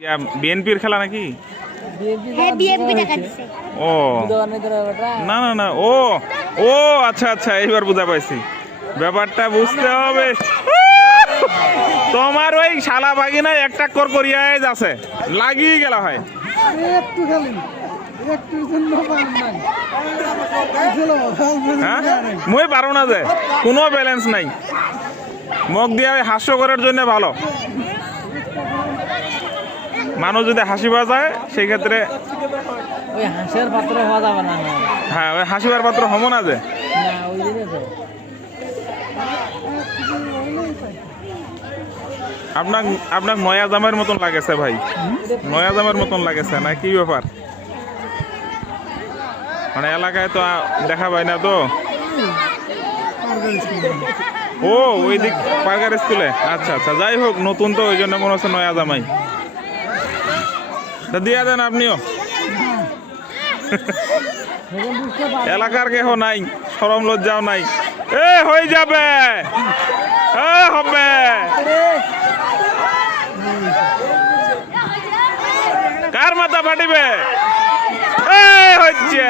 বিএনপির খেলা নাকি? ও না না না, ও ও আচ্ছা আচ্ছা, এইবার বুঝা পাইছি, ব্যাপারটা বুঝতে হবে। তোমার ওই শালা ভাগিনা একটা কর করিয়া যাচ্ছে, লাগিয়ে গেল হয়। মুই পারো না, যে কোনো ব্যালেন্স নাই, মুখ দিয়ে হাস্যকরের জন্য ভালো। মানুষ যদি হাসিবা যায় সেই ক্ষেত্রে ওই হাসির পাত্র হওয়া যাবে না। হ্যাঁ, ওই হাসিবার পাত্র হবো না যে। আপনার আপনার নয়া জামের মতন লাগেছে ভাই, নয়া জামের মতন লাগেছে না? কি ব্যাপার, মানে এলাকায় তো দেখা পাই না তো। ও ওই দিক পার্কার স্কুলে, আচ্ছা আচ্ছা, যাই হোক, নতুন তো ওই জন্য মনে হচ্ছে নয়া জামাই। দিয়া দেন আপনিও। এলাকার কেহ নাই, শরম লজ্জাও নাই। এ হয়ে যাবে, হবে, কার মাথা ফাটিবে? হচ্ছে